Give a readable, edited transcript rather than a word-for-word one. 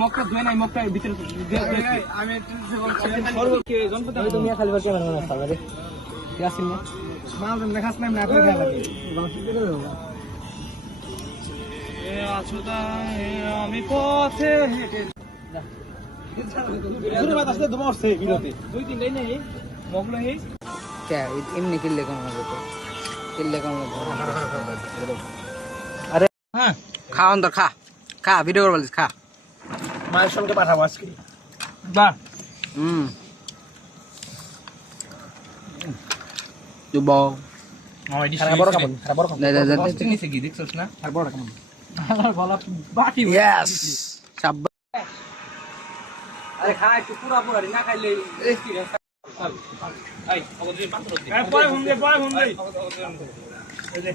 মক্কা ধুয়ে নাই মক্কা ভিতরে আমি তুমি খালি মাল দেখাস না আমি পথে হেঁটে দুই তিনটাই নেই মগলো এমনি কিনলে কম হবে তো কিনলে কম আরে হ্যাঁ খাওয়ান তো খা খা ভিডিও করে বলিস খা মায়ের সঙ্গে পাঠাবো আজকে বাহ যুব বড় খাবো বড় খাবো নিচে কি দেখছস না আর বড় খাবো গলা বাটি ইয়েস শাবাশ আরে খা একটু পুরা পুরা না খাইলে এক্সপেরিয়েন্স আই পরে হুন দে